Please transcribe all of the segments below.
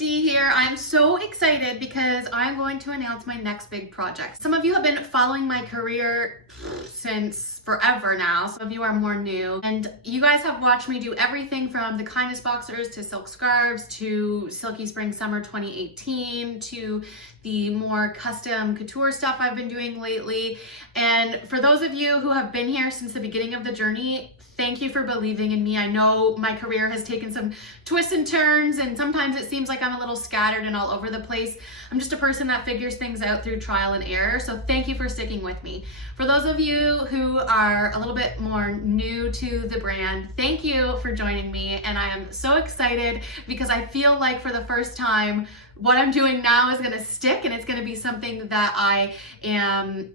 Dee here. I'm so excited because I'm going to announce my next big project. Some of you have been following my career since forever now. Some of you are more new. And you guys have watched me do everything from the kindness boxers to silk scarves to Silky Spring Summer 2018 to the more custom couture stuff I've been doing lately. And for those of you who have been here since the beginning of the journey, thank you for believing in me. I know my career has taken some twists and turns, and sometimes it seems like I'm a little scattered and all over the place. I'm just a person that figures things out through trial and error, so thank you for sticking with me. For those of you who are a little bit more new to the brand, thank you for joining me, and I am so excited because I feel like for the first time, what I'm doing now is going to stick, and it's going to be something that I am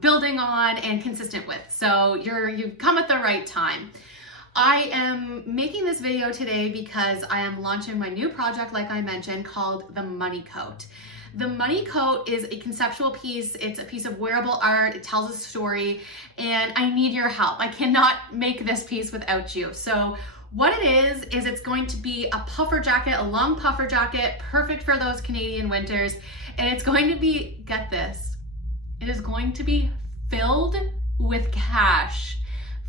building on and consistent with. So you've come at the right time. I am making this video today because I am launching my new project, like I mentioned, called the Money Coat. The Money Coat is a conceptual piece. It's a piece of wearable art. It tells a story, and I need your help. I cannot make this piece without you. So what it is it's going to be a puffer jacket, a long puffer jacket, perfect for those Canadian winters. And it's going to be, get this, it is going to be filled with cash.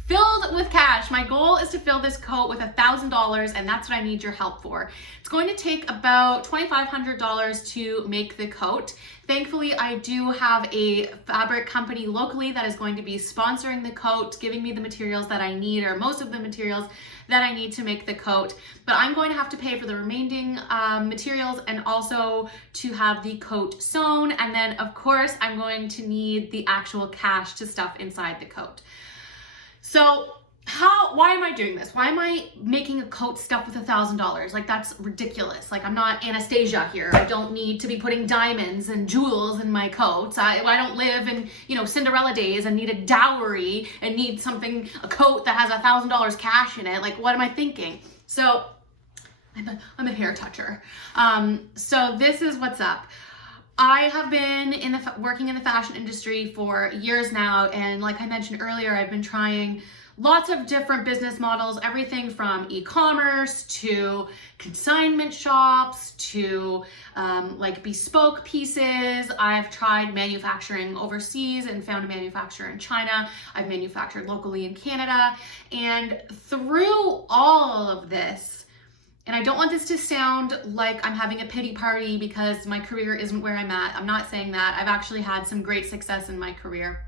Filled with cash. My goal is to fill this coat with $1,000, and that's what I need your help for. It's going to take about $2,500 to make the coat. Thankfully, I do have a fabric company locally that is going to be sponsoring the coat, giving me the materials that I need, or most of the materials that I need to make the coat. But I'm going to have to pay for the remaining materials and also to have the coat sewn. And then, of course, I'm going to need the actual cash to stuff inside the coat. So why am I doing this? Why am I making a coat stuffed with $1,000? Like, that's ridiculous. Like, I'm not Anastasia here. I don't need to be putting diamonds and jewels in my coats. I don't live in, Cinderella days and need a dowry and need a coat that has $1,000 cash in it. Like, what am I thinking? So I'm a hair toucher. So this is what's up. I have been working in the fashion industry for years now, and like I mentioned earlier, I've been trying lots of different business models, everything from e-commerce to consignment shops to like bespoke pieces. I've tried manufacturing overseas and found a manufacturer in China. I've manufactured locally in Canada, and through all of this, and I don't want this to sound like I'm having a pity party because my career isn't where I'm at. I'm not saying that. I've actually had some great success in my career.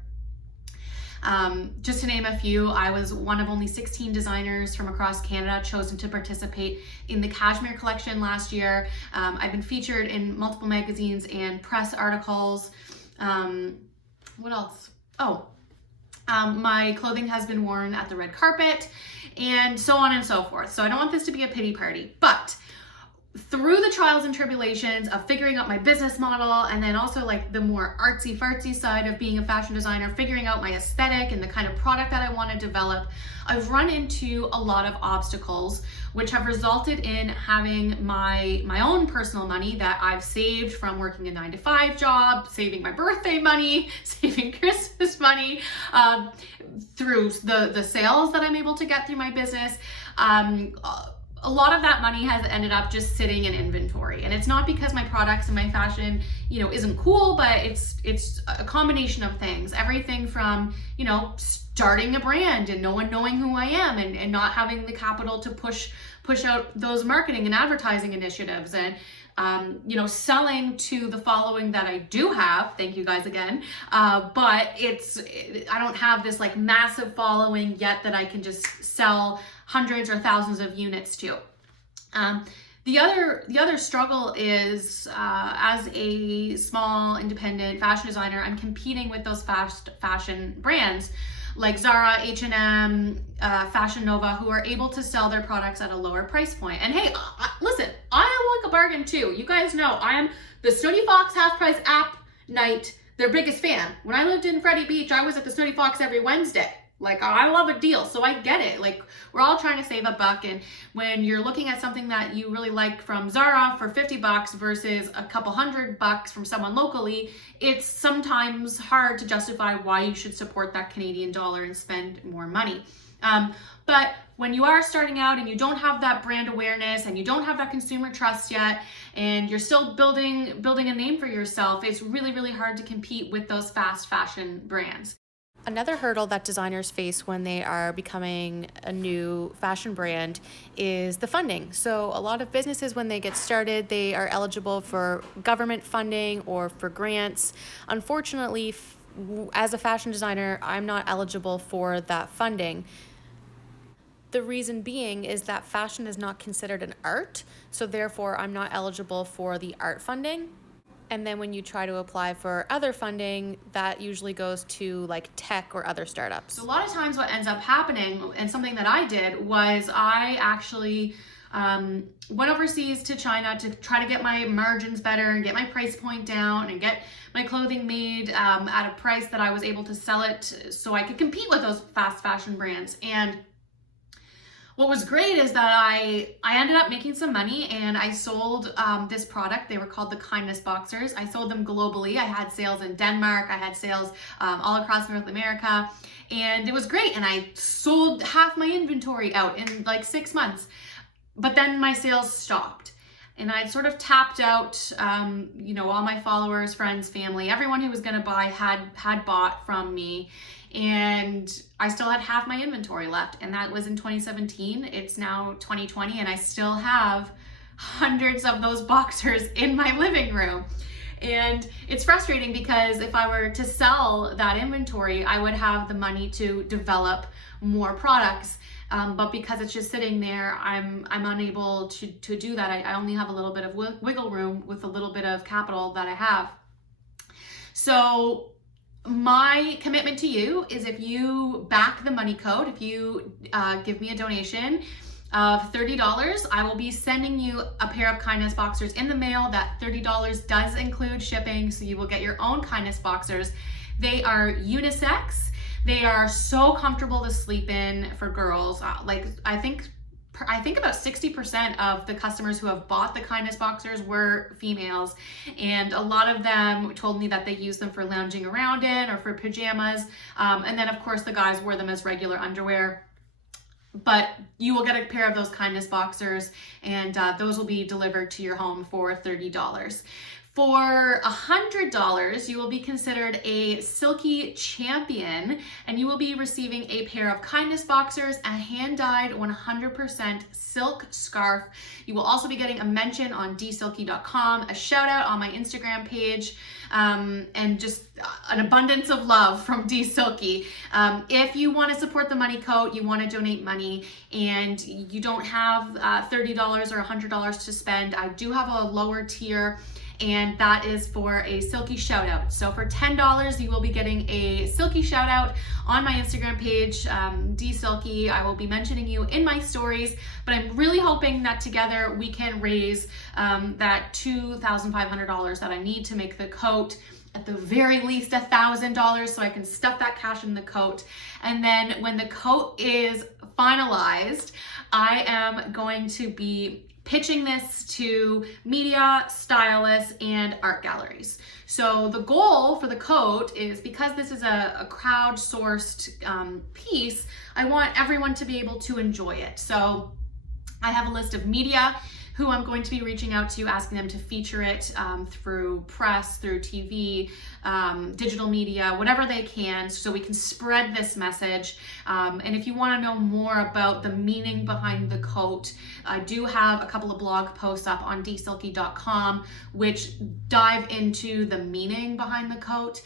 Just to name a few, I was one of only 16 designers from across Canada chosen to participate in the Cashmere collection last year. I've been featured in multiple magazines and press articles. What else? My clothing has been worn at the red carpet, and so on and so forth. So I don't want this to be a pity party, but through the trials and tribulations of figuring out my business model, and then also like the more artsy fartsy side of being a fashion designer, figuring out my aesthetic and the kind of product that I want to develop, I've run into a lot of obstacles, which have resulted in having my own personal money that I've saved from working a 9-to-5 job, saving my birthday money, saving Christmas money, through the sales that I'm able to get through my business. A lot of that money has ended up just sitting in inventory, and it's not because my products and my fashion, isn't cool, but it's a combination of things. Everything from, starting a brand and no one knowing who I am, and not having the capital to push out those marketing and advertising initiatives, and selling to the following that I do have. Thank you guys again. But I don't have this like massive following yet that I can just sell hundreds or thousands of units to. The other struggle is, as a small independent fashion designer, I'm competing with those fast fashion brands like Zara, H&M, Fashion Nova, who are able to sell their products at a lower price point. And hey, listen, I like a bargain too. You guys know I am the Snooty Fox Half Price app night, their biggest fan. When I lived in Freddie Beach, I was at the Snooty Fox every Wednesday. Like, I love a deal, so I get it. Like, we're all trying to save a buck, and when you're looking at something that you really like from Zara for $50 versus a couple $100 from someone locally, it's sometimes hard to justify why you should support that Canadian dollar and spend more money. But when you are starting out and you don't have that brand awareness and you don't have that consumer trust yet, and you're still building a name for yourself, it's really, really hard to compete with those fast fashion brands. Another hurdle that designers face when they are becoming a new fashion brand is the funding. So a lot of businesses, when they get started, they are eligible for government funding or for grants. Unfortunately, as a fashion designer, I'm not eligible for that funding. The reason being is that fashion is not considered an art, so therefore I'm not eligible for the art funding. And then when you try to apply for other funding, that usually goes to like tech or other startups. So a lot of times what ends up happening, and something that I did, was I actually went overseas to China to try to get my margins better and get my price point down and get my clothing made at a price that I was able to sell it so I could compete with those fast fashion brands. And what was great is that I ended up making some money, and I sold this product. They were called the Kindness Boxers. I sold them globally. I had sales in Denmark. I had sales all across North America, and it was great. And I sold half my inventory out in like 6 months, but then my sales stopped. And I'd sort of tapped out, all my followers, friends, family, everyone who was going to buy had bought from me. And I still had half my inventory left, and that was in 2017. It's now 2020, and I still have hundreds of those boxers in my living room. And it's frustrating because if I were to sell that inventory, I would have the money to develop more products. But because it's just sitting there, I'm unable to do that. I only have a little bit of wiggle room with a little bit of capital that I have. So my commitment to you is, if you back the money code, if you give me a donation of $30, I will be sending you a pair of Kindness Boxers in the mail. That $30 does include shipping, so you will get your own Kindness Boxers. They are unisex. They are so comfortable to sleep in for girls. I think about 60% of the customers who have bought the Kindness Boxers were females, and a lot of them told me that they use them for lounging around in or for pajamas, and then of course the guys wore them as regular underwear. But you will get a pair of those Kindness Boxers, and those will be delivered to your home for $30. For $100, you will be considered a Silkie champion, and you will be receiving a pair of Kindness Boxers, a hand-dyed 100% silk scarf. You will also be getting a mention on deesilkie.com, a shout out on my Instagram page, and just an abundance of love from Dee Silkie. If you want to support the money code, you want to donate money, and you don't have $30 or $100 to spend, I do have a lower tier, and that is for a Silkie shout out. So for $10, you will be getting a Silkie shout out on my Instagram page, Dee Silkie. I will be mentioning you in my stories, but I'm really hoping that together we can raise that $2,500 that I need to make the coat. At the very least $1,000, so I can stuff that cash in the coat. And then when the coat is finalized, I am going to be pitching this to media, stylists, and art galleries. So the goal for the coat is, because this is a crowdsourced piece, I want everyone to be able to enjoy it. So I have a list of media who I'm going to be reaching out to, asking them to feature it through press, through TV, digital media, whatever they can, so we can spread this message. And if you want to know more about the meaning behind the coat, I do have a couple of blog posts up on deesilkie.com which dive into the meaning behind the coat.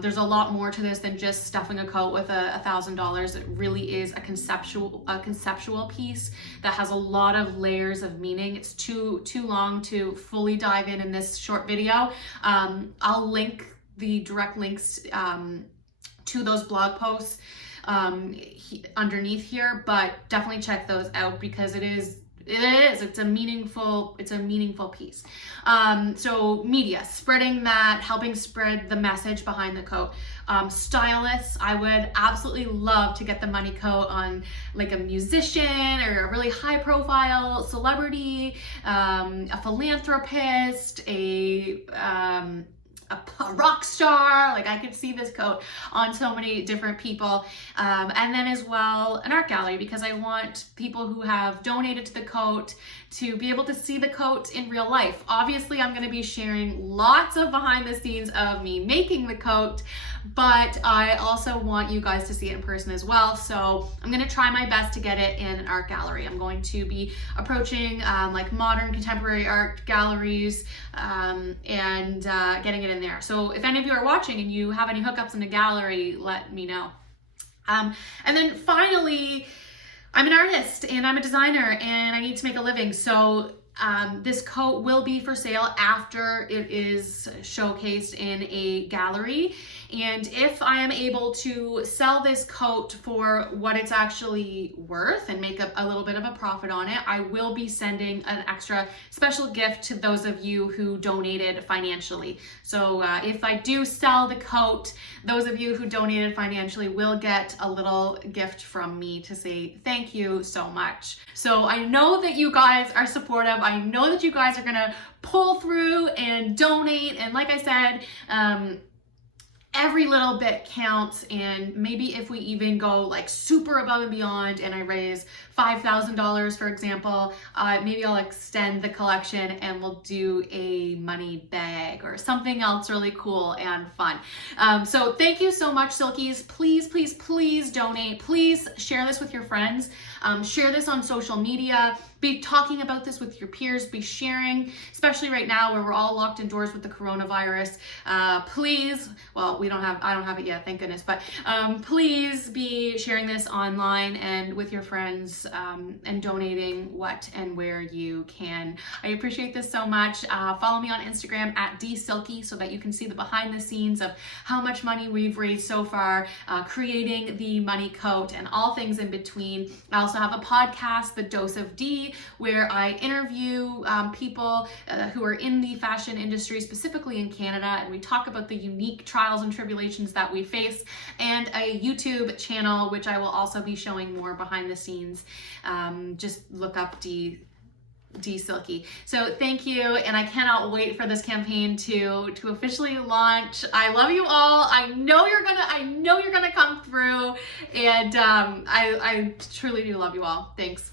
There's a lot more to this than just stuffing a coat with $1,000. It really is a conceptual piece that has a lot of layers of meaning. It's too long to fully dive in this short video. I'll link the direct links to those blog posts underneath here, but definitely check those out, because it's a meaningful piece. So media, spreading that, helping spread the message behind the coat. Stylists, I would absolutely love to get the money coat on like a musician or a really high profile celebrity, a philanthropist, a rock star. Like I could see this coat on so many different people. And then as well, an art gallery, because I want people who have donated to the coat to be able to see the coat in real life. Obviously, I'm going to be sharing lots of behind the scenes of me making the coat, but I also want you guys to see it in person as well. So I'm going to try my best to get it in an art gallery. I'm going to be approaching like modern contemporary art galleries and getting it in there. So if any of you are watching and you have any hookups in a gallery, let me know. And then finally, I'm an artist and I'm a designer and I need to make a living. So this coat will be for sale after it is showcased in a gallery. And if I am able to sell this coat for what it's actually worth and make a little bit of a profit on it, I will be sending an extra special gift to those of you who donated financially. So if I do sell the coat, those of you who donated financially will get a little gift from me to say thank you so much. So I know that you guys are supportive. I know that you guys are gonna pull through and donate. And like I said, every little bit counts, and maybe if we even go like super above and beyond and I raise $5,000, for example, maybe I'll extend the collection and we'll do a money bag or something else really cool and fun. So thank you so much, Silkies. Please, please, please donate. Please share this with your friends. Share this on social media. Be talking about this with your peers. Be sharing, especially right now where we're all locked indoors with the coronavirus. Please, well, I don't have it yet, thank goodness, but please be sharing this online and with your friends and donating what and where you can. I appreciate this so much. Follow me on Instagram at Dee Silkie so that you can see the behind the scenes of how much money we've raised so far, creating the money coat and all things in between. I also have a podcast, The Dose of Dee, where I interview people who are in the fashion industry, specifically in Canada, and we talk about the unique trials and tribulations that we face, and a YouTube channel, which I will also be showing more behind the scenes. Just look up Dee Silkie. So thank you, and I cannot wait for this campaign to officially launch. I love you all. I know you're gonna come through, and I truly do love you all. Thanks.